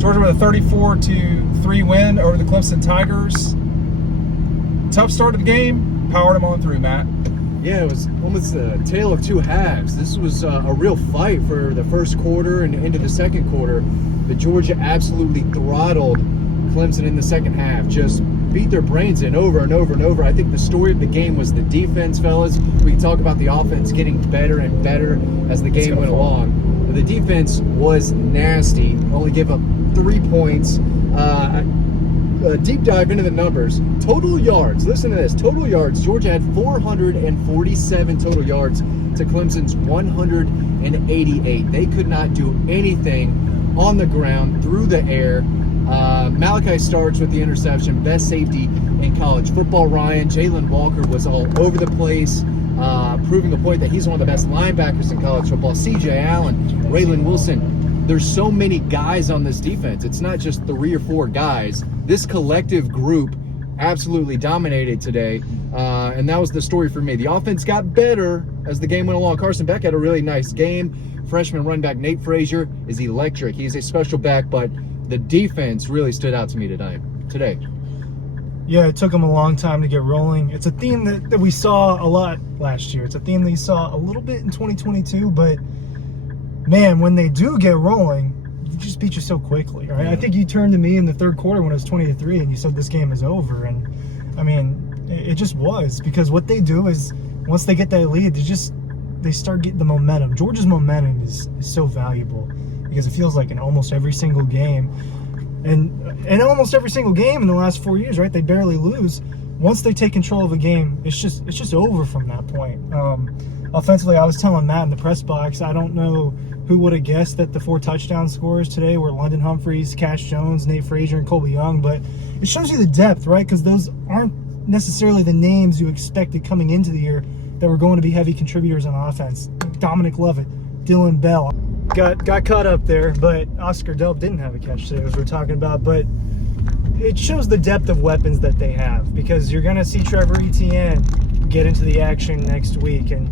Georgia with a 34-3 win over the Clemson Tigers. Tough start of the game, powered them on through, Matt. Yeah, it was almost a tale of two halves. This was a real fight for the first quarter and into the second quarter. But Georgia absolutely throttled Clemson in the second half, just beat their brains in over and over and over. I think the story of the game was the defense, fellas. We can talk about the offense getting better and better as the game went along. But the defense was nasty, only gave up 3 points. A deep dive into the numbers. Total yards, listen to this, total yards. Georgia had 447 total yards to Clemson's 188. They could not do anything on the ground, through the air. Malachi starts with the interception, best safety in college football. Jalen Walker was all over the place, proving a point that he's one of the best linebackers in college football. C.J. Allen, Raylan Wilson. There's so many guys on this defense. It's not just 3 or 4 guys. This collective group absolutely dominated today, and that was the story for me. The offense got better as the game went along. Carson Beck had a really nice game. Freshman running back Nate Frazier is electric. He's a special back, but the defense really stood out to me today. Yeah, it took them a long time to get rolling. It's a theme that we saw a lot last year. It's a theme that you saw a little bit in 2022, but man, when they do get rolling, you just beat you so quickly, right? Yeah. I think you turned to me in the third quarter when it was 20-3 and you said this game is over. And I mean, it just was, because what they do is once they get that lead, they start getting the momentum. Georgia's momentum is so valuable because it feels like in almost every single game, and almost every single game in the last 4 years, right? They barely lose. Once they take control of a game, it's just over from that point. Offensively, I was telling Matt in the press box, I don't know who would have guessed that the 4 touchdown scorers today were London Humphreys, Cash Jones, Nate Frazier, and Colby Young. But it shows you the depth, right? Because those aren't necessarily the names you expected coming into the year that were going to be heavy contributors on offense. Dominic Lovett, Dylan Bell. Got caught up there, but Oscar Delp didn't have a catch today, as we're talking about. But it shows the depth of weapons that they have, because you're going to see Trevor Etienne get into the action next week, and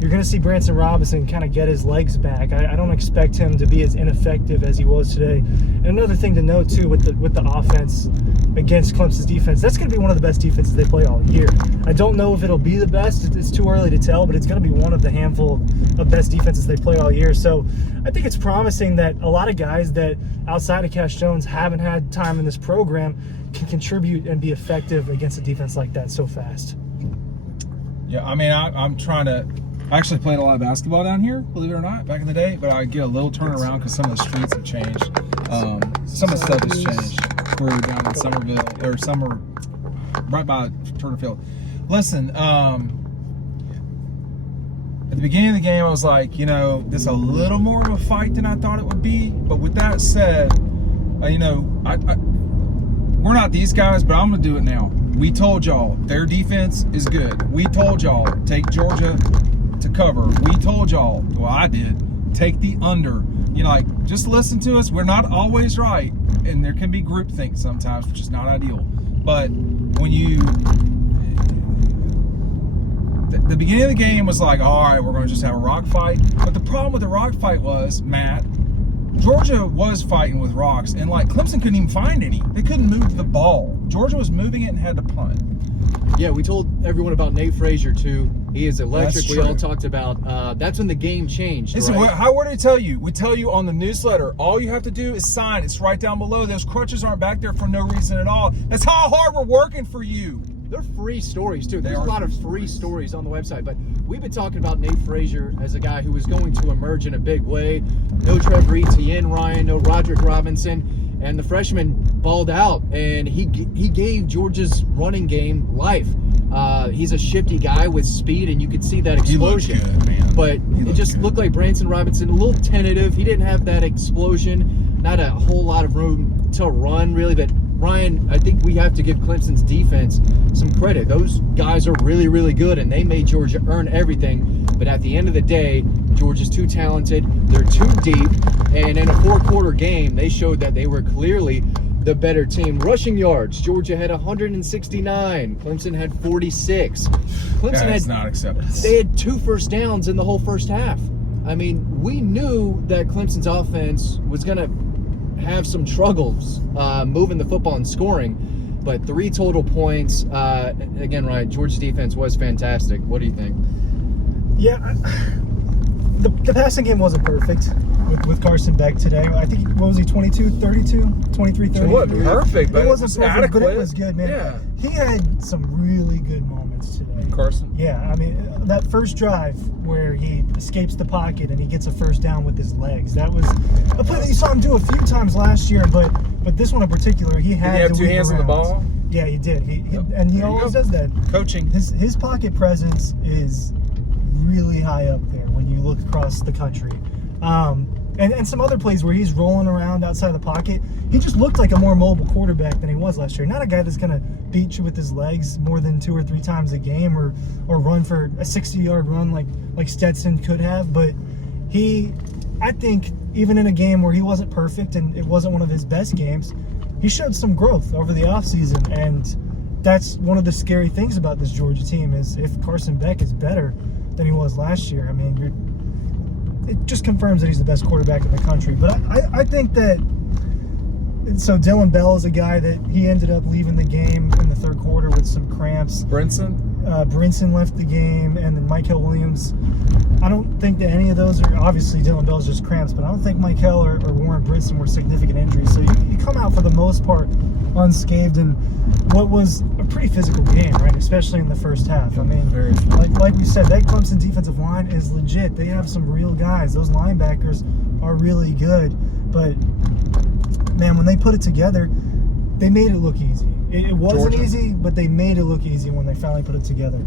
you're going to see Branson Robinson kind of get his legs back. I don't expect him to be as ineffective as he was today. And another thing to note, too, with the offense against Clemson's defense, that's going to be one of the best defenses they play all year. I don't know if it'll be the best. It's too early to tell, but it's going to be one of the handful of best defenses they play all year. So I think it's promising that a lot of guys that outside of Cash Jones haven't had time in this program can contribute and be effective against a defense like that so fast. Yeah, I mean, I'm trying to... I actually played a lot of basketball down here, believe it or not, back in the day, but I get a little turnaround because some of the streets have changed. Some of the stuff has changed. We're down in Somerville, or somewhere right by Turner Field. Listen, at the beginning of the game, I was like, this is a little more of a fight than I thought it would be. But with that said, we're not these guys, but I'm going to do it now. We told y'all their defense is good. We told y'all take Georgia to cover. We told y'all, well, I did, take the under. Just listen to us. We're not always right, and there can be groupthink sometimes, which is not ideal. But when the beginning of the game was like, all right, we're going to just have a rock fight. But the problem with the rock fight was, Matt, Georgia was fighting with rocks, and Clemson couldn't even find any. They couldn't move the ball. Georgia was moving it and had to punt. Yeah, we told everyone about Nate Frazier too. He is electric. We all talked about. That's when the game changed. Listen, right? What did we tell you? We tell you on the newsletter. All you have to do is sign. It's right down below. Those crutches aren't back there for no reason at all. That's how hard we're working for you. They're free stories too. There's a lot of free stories on the website, but we've been talking about Nate Frazier as a guy who was going to emerge in a big way. No Trevor Etienne, Ryan, no Roderick Robinson, and the freshman balled out, and he gave Georgia's running game life. He's a shifty guy with speed, and you could see that explosion. He looked good, man. But it just looked like Branson Robinson, a little tentative. He didn't have that explosion, not a whole lot of room to run, really. But Ryan, I think we have to give Clemson's defense some credit. Those guys are really, really good, and they made Georgia earn everything. But at the end of the day, Georgia's too talented. They're too deep. And in a 4-quarter game, they showed that they were clearly the better team. Rushing yards, Georgia had 169. Clemson had 46. That's not acceptable. They had 2 first downs in the whole first half. I mean, we knew that Clemson's offense was going to have some struggles moving the football and scoring. But 3 total points. Again, Ryan, Georgia's defense was fantastic. What do you think? Yeah, the passing game wasn't perfect with Carson Beck today. I think, what was he, 22, 32, 23, 33? It wasn't perfect, but it wasn't was perfect, adequate. but it was good, man. Yeah. He had some really good moments today. Carson. Yeah, I mean, that first drive where he escapes the pocket and he gets a first down with his legs, that was a play that you saw him do a few times last year, but this one in particular, he had Did he have to 2 weave hands on the around. ball? Yeah, he did. Yep. And he There you always go. does that. Coaching. His pocket presence is really high up there when you look across the country. And some other plays where he's rolling around outside the pocket, he just looked like a more mobile quarterback than he was last year. Not a guy that's going to beat you with his legs more than 2 or 3 times a game or run for a 60-yard run like Stetson could have. But I think, even in a game where he wasn't perfect and it wasn't one of his best games, he showed some growth over the offseason. And that's one of the scary things about this Georgia team is if Carson Beck is better than he was last year, I mean, it just confirms that he's the best quarterback in the country. But I think that, so Dylan Bell is a guy that he ended up leaving the game in the 3rd quarter with some cramps. Brinson. Brinson left the game, and then Michael Williams. I don't think that any of those are, obviously Dylan Bell's just cramps, but I don't think Michael or Warren Brinson were significant injuries. So you come out for the most part unscathed in what was a pretty physical game, right? Especially in the first half. I mean, like we said, that Clemson defensive line is legit. They have some real guys. Those linebackers are really good. But, man, when they put it together, they made it look easy. It wasn't Georgia. easy, but they made it look easy when they finally put it together.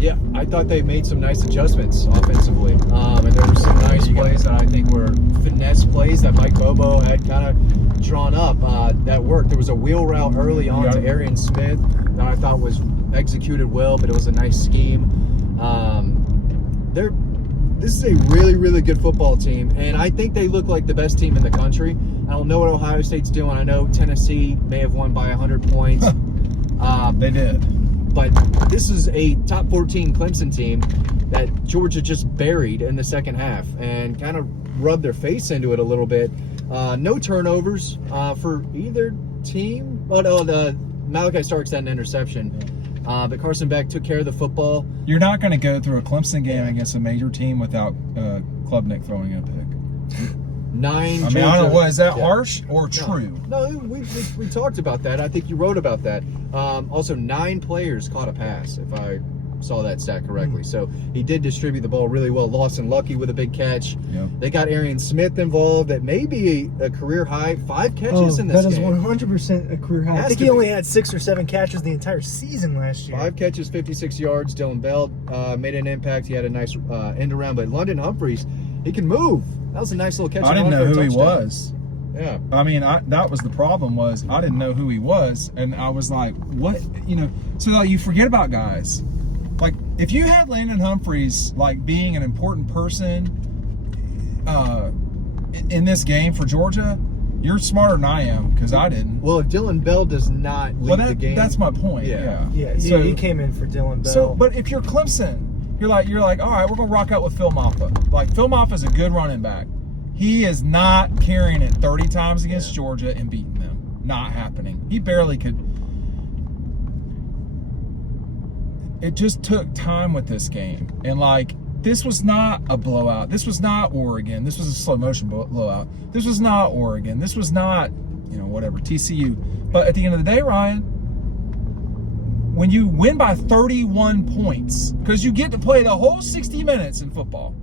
Yeah, I thought they made some nice adjustments offensively. And there were some nice plays that I think were finesse plays that Mike Bobo had kind of drawn up that worked. There was a wheel route early on to Arian Smith that I thought was executed well, but it was a nice scheme. This is a really, really good football team, and I think they look like the best team in the country. I don't know what Ohio State's doing. I know Tennessee may have won by 100 points. They did. But this is a top 14 Clemson team that Georgia just buried in the second half and kind of rubbed their face into it a little bit. No turnovers for either team. Oh, no, the Malachi Starks had an interception. But Carson Beck took care of the football. You're not going to go through a Clemson game against a major team without Klubnik throwing a pick. 9 I mean, Georgia, I don't know, is that harsh or No. true? No, we talked about that. I think you wrote about that. Also, 9 players caught a pass, if I saw that stat correctly. So he did distribute the ball really well. Lawson Lucky with a big catch. Yep. They got Arian Smith involved. That may be a career high. 5 catches in this that is game. 100% a career high. I Has think to he be. only had 6 or 7 catches the entire season last year. 5 catches, 56 yards. Dylan Bell made an impact. He had a nice end around. But London Humphreys, he can move. That was a nice little catch. I didn't and know run who for a he touchdown. was. Yeah. I mean, that was the problem, was I didn't know who he was, and I was like, what, so like, you forget about guys. Like, if you had Landon Humphreys like being an important person in this game for Georgia, you're smarter than I am, because I didn't. Well, if Dylan Bell does not lead the game, that's my point. Yeah. Yeah, So he came in for Dylan Bell. So, but if you're Clemson, you're like, all right, we're gonna rock out with Phil Maffa. Like, Phil Maffa's a good running back. He is not carrying it 30 times against Georgia and beating them. Not happening. He barely could. It just took time with this game, and like, this was not a blowout. This was not Oregon. This was a slow motion blowout. This was not Oregon. This was not, whatever, TCU. But at the end of the day, Ryan, when you win by 31 points, because you get to play the whole 60 minutes in football,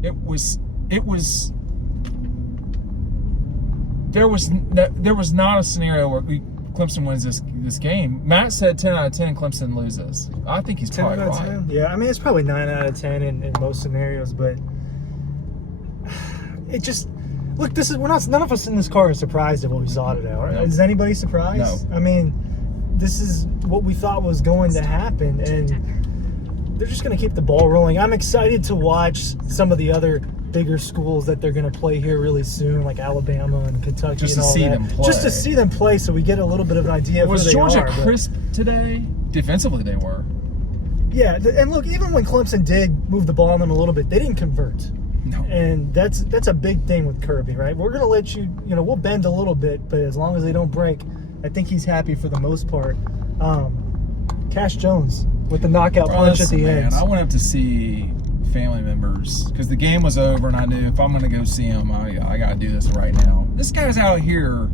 there was not a scenario where Clemson wins this game. Matt said 10 out of 10 and Clemson loses. I think he's 10 probably out of right. 10? Yeah, I mean, it's probably 9 out of 10 in most scenarios, but it just, look, none of us in this car are surprised at what we saw today. No. Is anybody surprised? No. I mean, this is what we thought was going to happen, and they're just going to keep the ball rolling. I'm excited to watch some of the other bigger schools that they're going to play here really soon, like Alabama and Kentucky, Just and to all see that. them play. Just to see them play, so we get a little bit of an idea of Was who they Georgia are. but- crisp today? Defensively, they were. Yeah, and look, even when Clemson did move the ball on them a little bit, they didn't convert. No. And that's a big thing with Kirby, right? We're gonna let you, we'll bend a little bit, but as long as they don't break, I think he's happy for the most part. Cash Jones with the knockout punch at the end. I went up to see family members because the game was over, and I knew if I'm going to go see him, I got to do this right now. This guy's out here,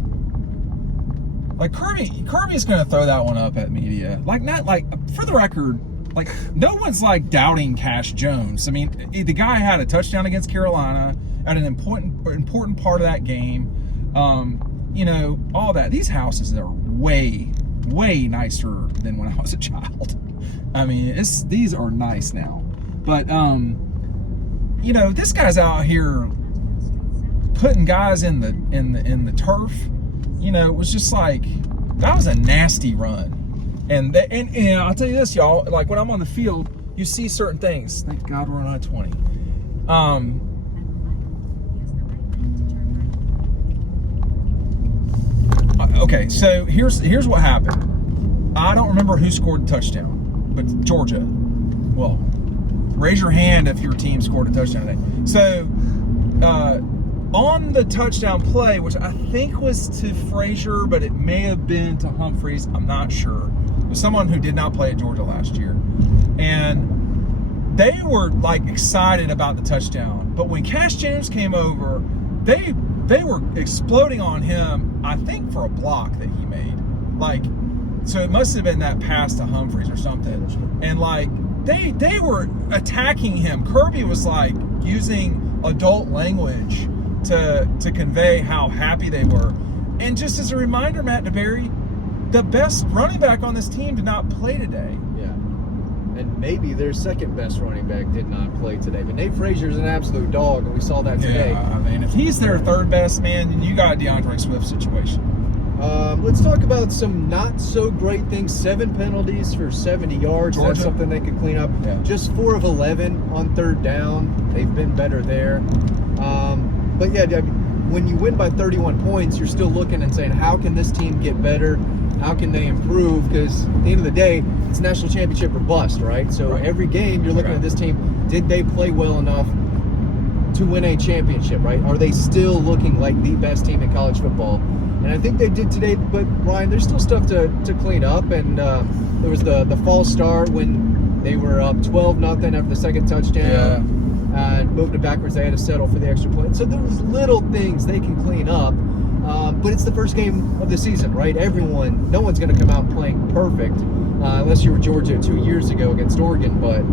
like Kirby's going to throw that one up at media. Like, not like, for the record, like, no one's like doubting Cash Jones. I mean, the guy had a touchdown against Carolina at an important part of that game. All that. These houses are way nicer than when I was a child. I mean, these are nice now. But this guy's out here putting guys in the turf. It was just like, that was a nasty run. And I'll tell you this, y'all, like when I'm on the field, you see certain things. Thank God we're on I-20. Okay, so here's what happened. I don't remember who scored the touchdown, but Georgia. Well, raise your hand if your team scored a touchdown today. So, on the touchdown play, which I think was to Frazier, but it may have been to Humphreys, I'm not sure. It was someone who did not play at Georgia last year. And they were like excited about the touchdown. But when Cash Jones came over, they were exploding on him, I think, for a block that he made. Like, so it must have been that pass to Humphreys or something. And like, they were attacking him. Kirby was like using adult language to convey how happy they were. And just as a reminder, Matt DeBerry, the best running back on this team did not play today. Yeah. And maybe their second best running back did not play today. But Nate Frazier's an absolute dog, and we saw that today. Yeah, I mean, if he's their third best man, then you got a DeAndre Swift situation. Let's talk about some not so great things. 7 penalties for 70 yards. Georgia. That's something they could clean up. Yeah. Just 4 of 11 on third down. They've been better there. But yeah, when you win by 31 points, you're still looking and saying, how can this team get better? How can they improve? Because at the end of the day, it's national championship or bust, right? So every game you're looking at this team, did they play well enough to win a championship, right? Are they still looking like the best team in college football? And I think they did today, but Ryan, there's still stuff to clean up. And there was the false start when they were up 12-0 after the second touchdown. Moved it backwards, they had to settle for the extra point. So there was little things they can clean up. But it's the first game of the season, right? No one's going to come out playing perfect unless you were Georgia 2 years ago against Oregon. But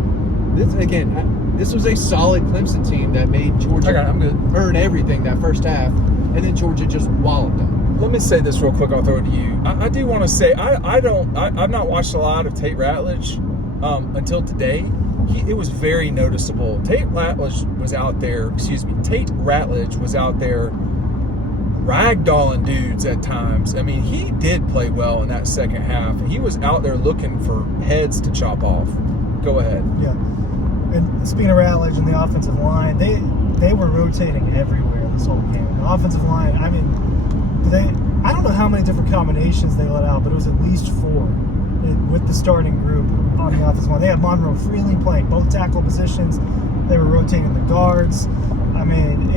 this was a solid Clemson team that made Georgia earn everything that first half, and then Georgia just walloped them. Let me say this real quick. I'll throw it to you. I do want to say I've not watched a lot of Tate Ratledge until today. It was very noticeable. Tate Ratledge was out there ragdolling dudes at times. I mean, he did play well in that second half. He was out there looking for heads to chop off. Go ahead. Yeah. And speaking of Ratledge and the offensive line, they were rotating everywhere this whole game. The offensive line, I mean, I don't know how many different combinations they let out, but it was at least 4 with the starting group on the offensive line. They had Monroe Freely playing both tackle positions. They were rotating the guards. I mean,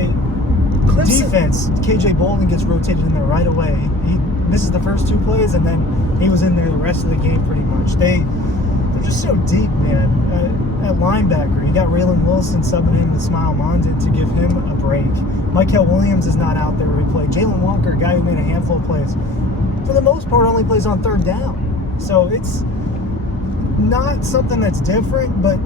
defense, KJ Bolden gets rotated in there right away. He misses the first 2 plays, and then he was in there the rest of the game pretty much. They're just so deep, man. At linebacker, you got Raylan Wilson subbing in with Smile Mondin to give him a break. Michael Williams is not out there to replay. Jalen Walker, a guy who made a handful of plays, for the most part only plays on third down. So it's not something that's different, but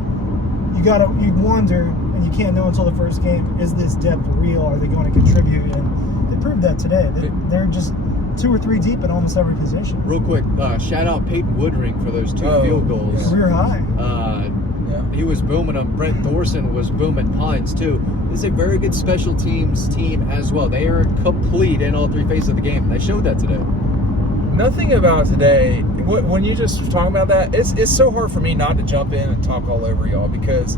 you wonder, and you can't know until the first game, is this depth real? Are they going to contribute? And they proved that today. They're just 2 or 3 deep in almost every position. Real quick, shout out Peyton Woodring for those 2 field goals. Yeah. Career high. He was booming them. Brent Thorson was booming punts too. This is a very good special teams team as well. They are complete in all 3 phases of the game. They showed that today. Nothing about today, when you just talking about that, it's so hard for me not to jump in and talk all over y'all, because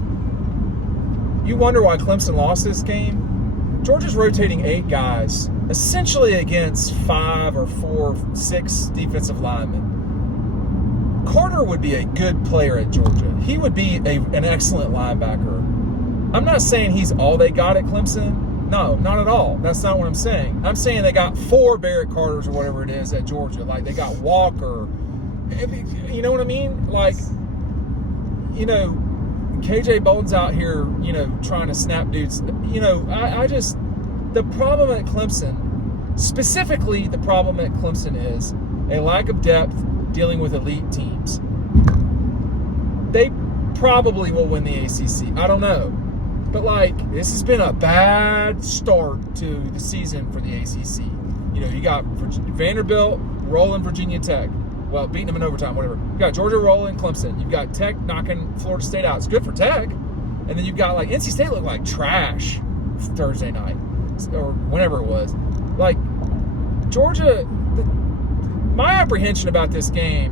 you wonder why Clemson lost this game. Georgia's rotating 8 guys, essentially against 5 or 4, 6 defensive linemen. Carter would be a good player at Georgia. He would be an excellent linebacker. I'm not saying he's all they got at Clemson. No, not at all. That's not what I'm saying. I'm saying they got 4 Barrett Carters or whatever it is at Georgia. Like, they got Walker. You know what I mean? Like, you know, KJ Bolden's out here, you know, trying to snap dudes. You know, I just, the problem at Clemson, specifically the problem at Clemson is a lack of depth dealing with elite teams. They probably will win the ACC. I don't know. But, like, this has been a bad start to the season for the ACC. You know, you got Vanderbilt rolling Virginia Tech. Well, beating them in overtime, whatever. You got Georgia rolling Clemson. You've got Tech knocking Florida State out. It's good for Tech. And then you've got, like, NC State looked like trash Thursday night or whenever it was. Like, Georgia, my apprehension about this game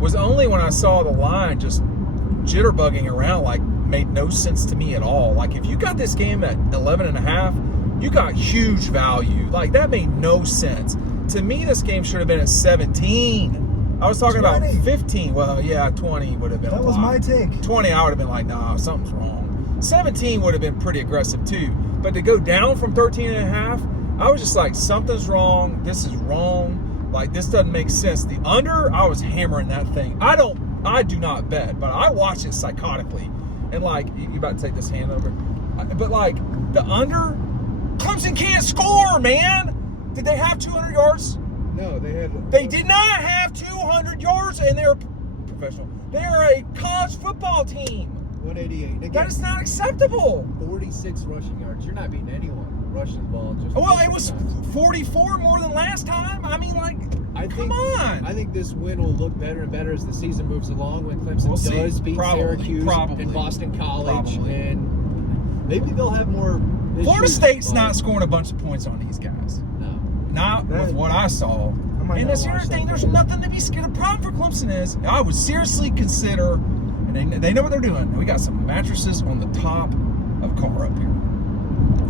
was only when I saw the line just jitterbugging around, like, made no sense to me at all. Like, if you got this game at 11.5, you got huge value. Like, that made no sense. To me, this game should have been at 17. I was talking 20. about 15. Well, yeah, 20 would have been That was my take. 20, I would have been like, nah, something's wrong. 17 would have been pretty aggressive too. But to go down from 13.5, I was just like, something's wrong. This is wrong. Like, this doesn't make sense. The under, I was hammering that thing. I do not bet, but I watch it psychotically. And, like, you about to take this hand over. But, like, the under, Clemson can't score, man. Did they have 200 yards? No, they had. They did not have 200 yards, and they're professional. They're a college football team. 188. Again, That is not acceptable. 46 rushing yards. You're not beating anyone rushing the ball. Just Well, it was 46 times. 44 more than last time. I mean, like, come on. I think this win will look better and better as the season moves along when Clemson We'll see. does beat Probably. Syracuse and Boston College. Probably. And maybe they'll have more Florida issues, State's but not scoring a bunch of points on these guys. No. Not with what I saw. might And not the serious watch that thing, there's game. nothing to be scared. The problem for Clemson is I would seriously consider, and they know what they're doing. We got some mattresses on the top of car up here.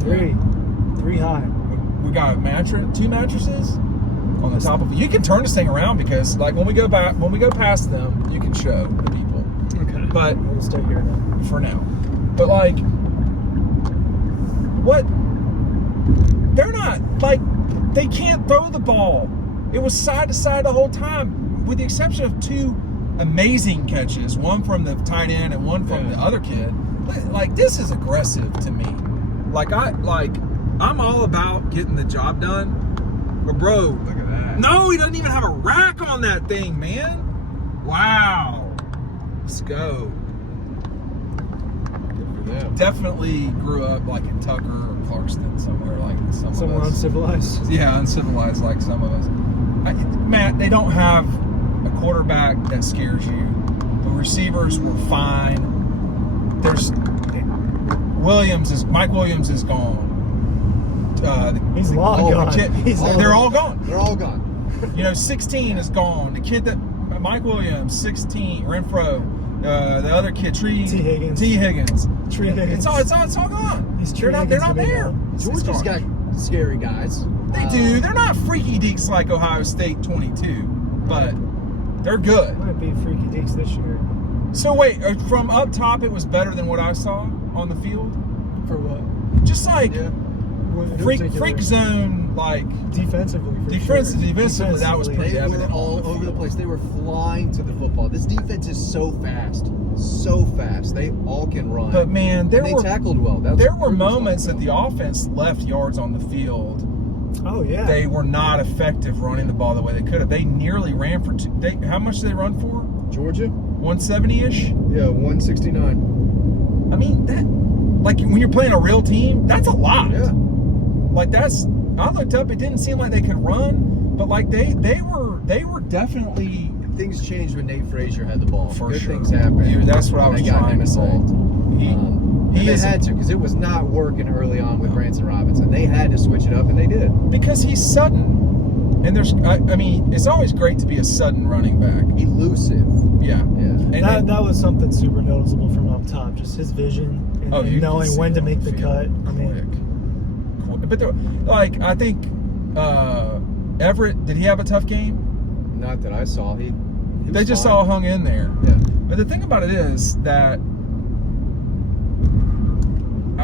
Three high. We got a 2 mattresses on the top of it. You can turn this thing around because, like, when we go past them, you can show the people. Okay. But We'll stay here now. for now. But, like, what? They're not, like, they can't throw the ball. It was side to side the whole time, with the exception of 2 amazing catches, one from the tight end and one from the other kid. Like, this is aggressive to me. I'm all about getting the job done. But, bro, Look at that. no, he doesn't even have a rack on that thing, man. Wow. Let's go. Yeah. Definitely grew up like in Tucker or Clarkston, somewhere like some Somewhere of us. uncivilized. Yeah, uncivilized like some of us. Matt, they don't have a quarterback that scares you. The receivers were fine. Mike Williams is gone. He's long gone. They're all gone. They're all gone. 16 is gone. The kid that Mike Williams, 16, Renfro, the other kid, T. Higgins. It's all gone. They're not there. Georgia's got scary guys. They do. They're not freaky deeks like Ohio State 22, but they're good. Might be freaky deeks this year. So wait, from up top, it was better than what I saw on the field. For what? Just like In freak particular, zone, like defensively. For defensively, that was pretty They were evident all on the over the field. place. They were flying to the football. This defense is so fast. So fast. They all can run. But man, they tackled well. There were moments that the offense left yards on the field. Oh yeah. They were not effective running the ball the way they could have. They nearly ran for how much did they run for? Georgia? 170-ish? Yeah, 169. I mean, that, like, when you're playing a real team, that's a lot. Yeah. Like, I looked up, it didn't seem like they could run, but like they were definitely Things changed when Nate Frazier had the ball. For Good sure. things happened. Yeah, that's what I when was they got trying him to say. involved. He And they is had to, because it was not working early on with Branson Robinson. They had to switch it up, and they did. because he's sudden, and I mean, it's always great to be a sudden running back. Elusive. Yeah, Yeah. and That was something super noticeable from up top. Just his vision and you can knowing see when to it on make the field cut. I mean, quick. But like, I think Everett, did he have a tough game? Not that I saw. He was They just fine. all hung in there. Yeah. But the thing about it is that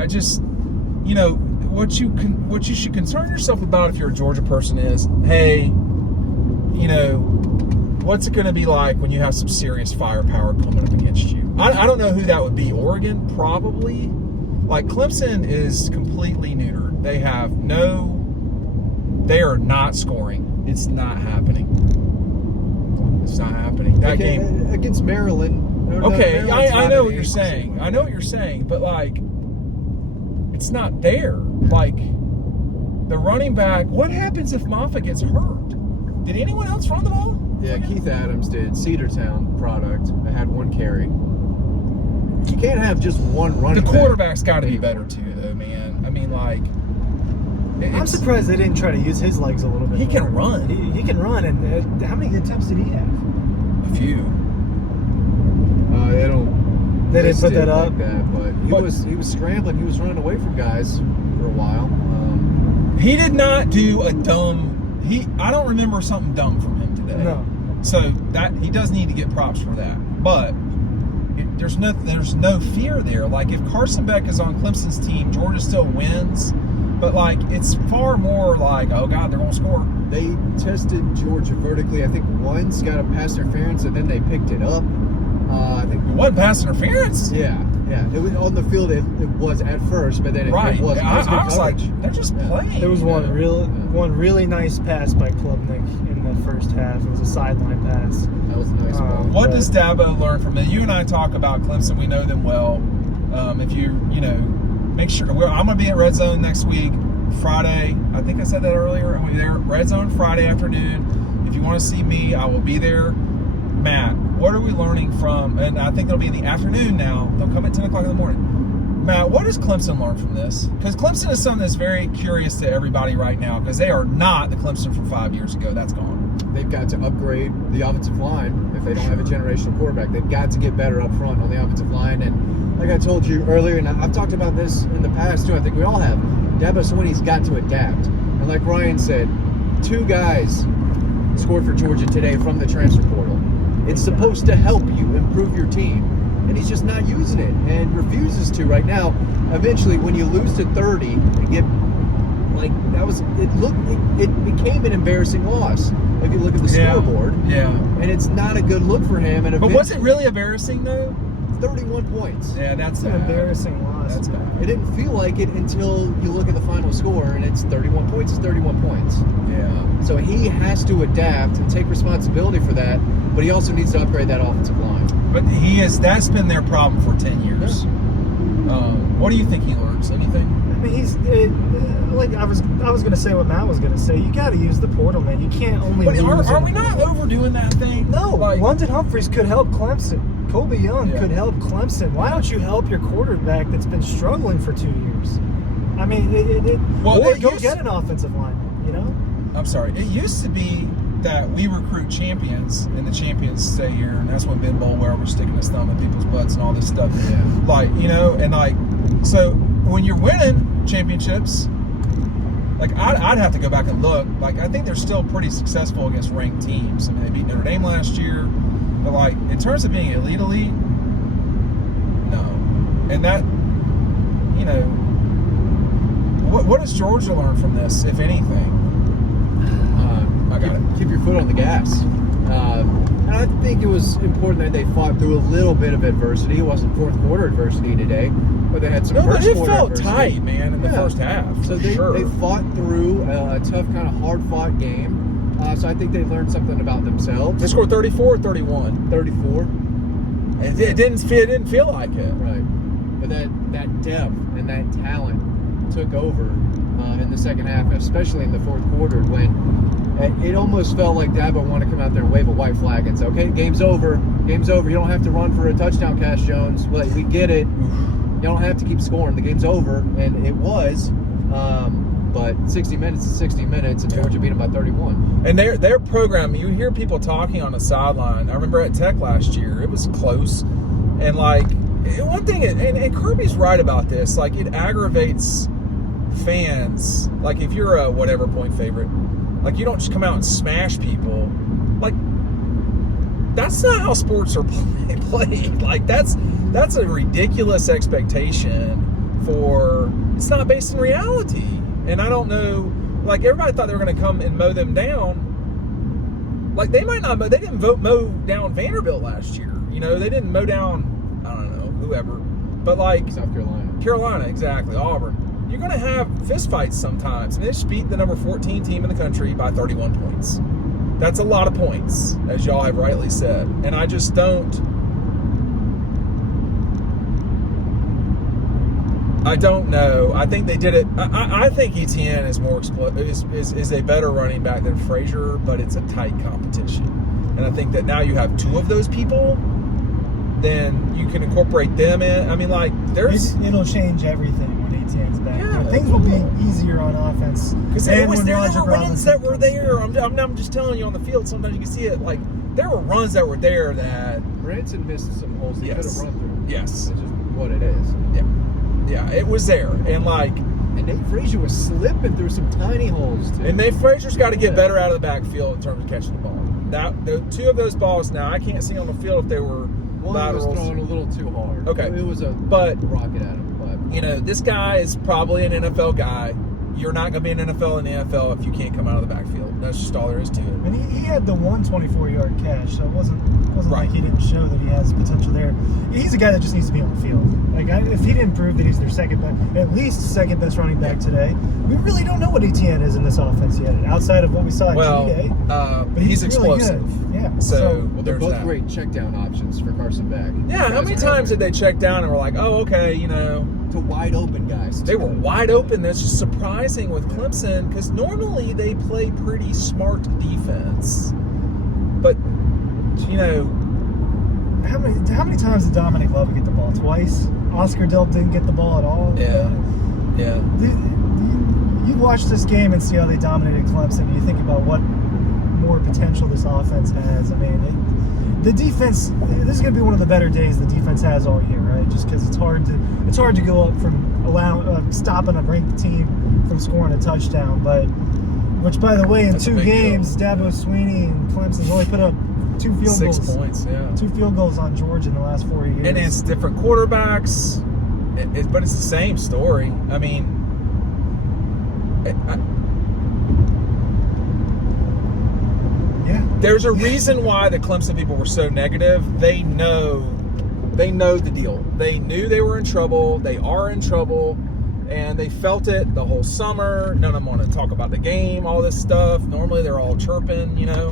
I just, what you should concern yourself about if you're a Georgia person is, hey, what's it going to be like when you have some serious firepower coming up against you? I don't know who that would be. Oregon, probably. Like, Clemson is completely neutered. They are not scoring. It's not happening. It's not happening. That game against Maryland. Okay, I know what you're saying. I know what you're saying, but like, it's not there. Like, the running back. What happens if Moffitt gets hurt? Did anyone else run the ball? Yeah, Keith Adams did. Cedartown product. I had 1 carry. You can't have just one running back. The quarterback's got to be better too, though, man. I mean, like, I'm surprised they didn't try to use his legs a little bit. He more. can run. He can run, and how many attempts did he have? A few. They didn't put that up. Like that, but he was scrambling. He was running away from guys for a while. He did not do a dumb. I don't remember something dumb from him today. No. So that he does need to get props for that, but. There's no fear there. Like, if Carson Beck is on Clemson's team, Georgia still wins. But, like, it's far more like, oh, God, they're going to score. They tested Georgia vertically, I think, once, got a pass interference, and then they picked it up. I think it wasn't pass interference. Yeah. It was on the field. It was at first, but then it right. wasn't. I was like, they're just playing. There was one really nice pass by Klubnik in the first half. It was a sideline pass. That was a nice ball. What does Dabo learn from it? You and I talk about Clemson. We know them well. If make sure. I'm going to be at Red Zone next week, Friday. I think I said that earlier. I'm going to be there. Red Zone Friday afternoon. If you want to see me, I will be there. Matt, what are we learning from, and I think it'll be in the afternoon now. They'll come at 10 o'clock in the morning. Matt, what does Clemson learn from this? Because Clemson is something that's very curious to everybody right now, because they are not the Clemson from 5 years ago. That's gone. They've got to upgrade the offensive line if they don't have a generational quarterback. They've got to get better up front on the offensive line. And like I told you earlier, and I've talked about this in the past too, I think we all have, Dabo Swinney's got to adapt. And like Ryan said, 2 guys scored for Georgia today from the transfer portal. It's supposed to help you improve your team, and he's just not using it and refuses to right now. Eventually, when you lose to 30 and get it became an embarrassing loss. If you look at the scoreboard, and it's not a good look for him. And but was it really embarrassing though? 31 points. Yeah, that's an embarrassing loss. That's bad. It didn't feel like it until you look at the final score, and it's 31 points. It's 31 points. Yeah. So he has to adapt and take responsibility for that, but he also needs to upgrade that offensive line. But that's been their problem for 10 years. Yeah. What do you think he learns? Anything? I mean, like I was going to say what Matt was going to say. You got to use the portal, man. You can't only. But are we not overdoing that thing? No. London Humphreys could help Clemson. Colby Young could help Clemson. Why don't you help your quarterback that's been struggling for 2 years? I mean, go get an offensive lineman, you know? I'm sorry. It used to be that we recruit champions, and the champions stay here, and that's when Ben Bolwell was sticking his thumb in people's butts and all this stuff. Yeah. So when you're winning championships, I'd have to go back and look. I think they're still pretty successful against ranked teams. I mean, they beat Notre Dame last year. But in terms of being elite, no. And that, what does Georgia learn from this, if anything? Keep your foot on the gas. And I think it was important that they fought through a little bit of adversity. It wasn't fourth quarter adversity today, but they had some first quarter felt adversity. tight, man, in the first half. So they fought through a tough, kind of hard-fought game. So I think they learned something about themselves. They scored 34 or 31? 34. It didn't feel like it. Right. But that depth and that talent took over in the second half, especially in the fourth quarter, when it almost felt like Dabo wanted to come out there and wave a white flag and say, okay, game's over. Game's over. You don't have to run for a touchdown, Cash Jones. We get it. You don't have to keep scoring. The game's over. And it was. But 60 minutes is 60 minutes, and Georgia beat them by 31. And their program, you hear people talking on the sideline. I remember at Tech last year, it was close. And, one thing, and Kirby's right about this, it aggravates fans. If you're a whatever point favorite, you don't just come out and smash people. That's not how sports are played. That's a ridiculous expectation it's not based in reality. And I don't know, like everybody thought they were going to come and mow them down. Like they might not mow, they didn't mow down Vanderbilt last year. You know, they didn't mow down, I don't know, whoever. But like South Carolina. Carolina, exactly, Auburn. You're going to have fistfights sometimes. And they just beat the number 14 team in the country by 31 points. That's a lot of points, as y'all have rightly said. And I just don't know. I think they did it. I think Etienne is more is a better running back than Frazier, but it's a tight competition. And I think that now you have two of those people, then you can incorporate them in. I mean, like it'll change everything when Etienne's back. Yeah, Things will be easier on offense. Because there were runs that were there. I'm just telling you on the field. Sometimes you can see it. Like there were runs that were there that Branson missed some holes he could have run through. Yes, it's just what it is. Yeah, it was there, and like. And Nate Frazier was slipping through some tiny holes too. And Nate Frazier's got to get better out of the backfield in terms of catching the ball. Now, the two of those balls. Now I can't see on the field if they were laterals. One was thrown a little too hard. Okay, it was a rocket at him. But you know, this guy is probably an NFL guy. You're not going to be an NFL in the NFL if you can't come out of the backfield. That's just all there is to it. And he had the 124-yard catch, so it wasn't right. like he didn't show that he has potential there. He's a guy that just needs to be on the field. Like if he didn't prove that he's their at least second best running back today, we really don't know what Etienne is in this offense yet, outside of what we saw at G-Day. But he's explosive. Really good. Yeah. So they're both great check down options for Carson Beck. Yeah. How many times did they check down and were like, oh, okay, you know. To wide open guys. They were wide open. That's just surprising with Clemson because normally they play pretty smart defense. But, you know. How many times did Dominic Love get the ball? Twice? Oscar Delp didn't get the ball at all? Yeah. You watch this game and see how they dominated Clemson. You think about what more potential this offense has. I mean, the defense, this is going to be one of the better days the defense has all year, right? Just because it's hard to go up from stopping a ranked team from scoring a touchdown. But which, by the way, in That's 2 games, Dabo Sweeney and Clemson's only put up 2 field 6 goals. 6 points, yeah. 2 field goals on Georgia in the last 4 years. And it's different quarterbacks, but it's the same story. I mean, there's a reason why the Clemson people were so negative. They know the deal. They knew they were in trouble. They are in trouble. And they felt it the whole summer. None of them want to talk about the game, all this stuff. Normally they're all chirping, you know.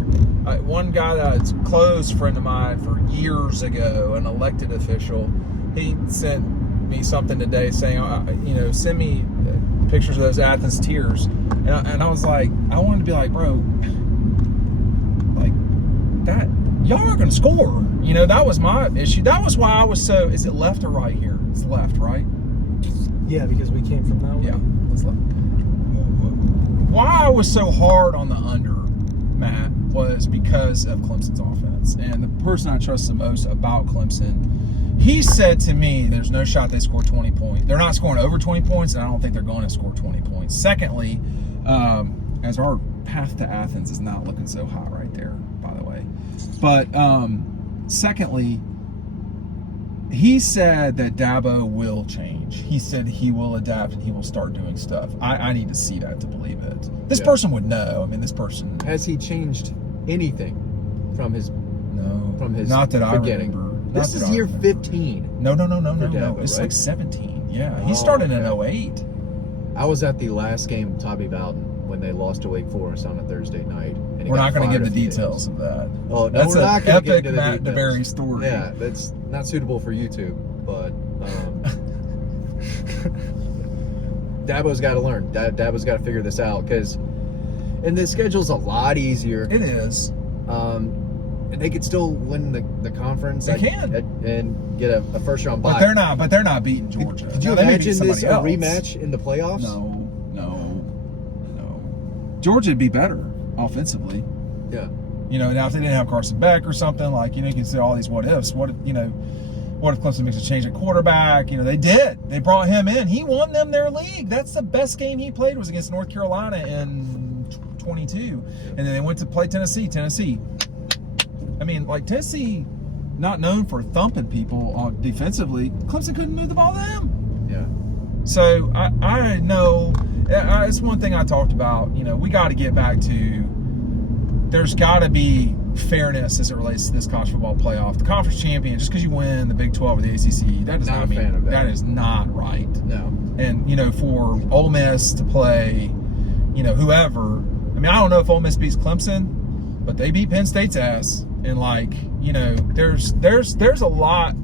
One guy that's a close friend of mine for years ago, an elected official, he sent me something today saying, you know, send me pictures of those Athens tears. And I was like, I wanted to be like, bro, that y'all aren't going to score. You know, that was my issue. That was why I was so. Is it left or right here? It's left, right? Yeah, because we came from that way. Yeah, it's left. Why I was so hard on the under, Matt, was because of Clemson's offense. And the person I trust the most about Clemson, he said to me, there's no shot they score 20 points. They're not scoring over 20 points, and I don't think they're going to score 20 points. Secondly, as our path to Athens is not looking so hot right there, by the way. But secondly, he said that Dabo will change. He said he will adapt and he will start doing stuff. I need to see that to believe it. This person would know. I mean, this person. Has he changed anything from his not that beginning? I remember. This is year 15. No. Dabo, It's right? like 17. Yeah. He started in 08. I was at the last game, Tommy Bowden, when they lost to Wake Forest on a Thursday night. And We're not going to give the details of that. Oh, no, that's we're not going to get into the Matt details. DeBerry story. Yeah, that's not suitable for YouTube, but Dabo's got to learn. Dabo's got to figure this out and the schedule's a lot easier. It is. And they could still win the conference. They can. And get a first round bye. But they're not beating Georgia. Could you imagine this a rematch in the playoffs? No. Georgia would be better offensively. Yeah. You know, now if they didn't have Carson Beck or something, like, you know, you can say all these what ifs. What if Clemson makes a change at quarterback? You know, they did. They brought him in. He won them their league. That's the best game he played was against North Carolina in 22. And then they went to play Tennessee. I mean, like, Tennessee, not known for thumping people defensively. Clemson couldn't move the ball to them. Yeah. So I know it's one thing I talked about. You know, we got to get back to. There's got to be fairness as it relates to this college football playoff. The conference champion, just because you win the Big 12 or the ACC, that does Not not a mean fan of that. that is not right. No. And you know, for Ole Miss to play, you know, whoever. I mean, I don't know if Ole Miss beats Clemson, but they beat Penn State's ass. And like, you know, there's a lot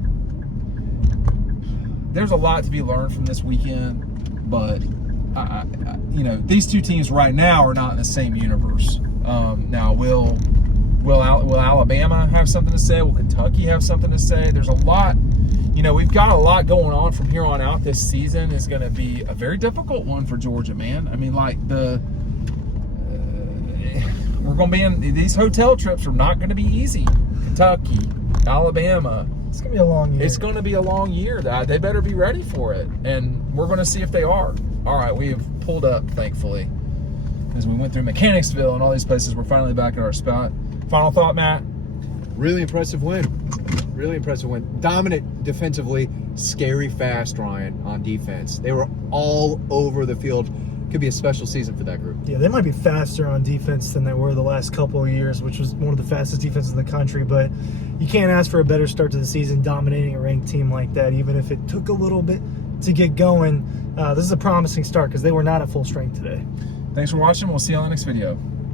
to be learned from this weekend. But you know, these two teams right now are not in the same universe. Now, will Alabama have something to say? Will Kentucky have something to say? There's a lot. You know, we've got a lot going on from here on out. This season is going to be a very difficult one for Georgia, man. I mean, like we're going to be in these hotel trips are not going to be easy. Kentucky, Alabama. It's gonna be a long year. It's going to be a long year. They better be ready for it, and we're going to see if they are. All right, we have pulled up, thankfully, as we went through Mechanicsville and all these places. We're finally back at our spot. Final thought, Matt? Really impressive win. Really impressive win. Dominant defensively, scary fast, Ryan, on defense. They were all over the field. Could be a special season for that group. Yeah, they might be faster on defense than they were the last couple of years, which was one of the fastest defenses in the country. But you can't ask for a better start to the season dominating a ranked team like that, even if it took a little bit to get going. This is a promising start because they were not at full strength today. Thanks for watching. We'll see you on the next video.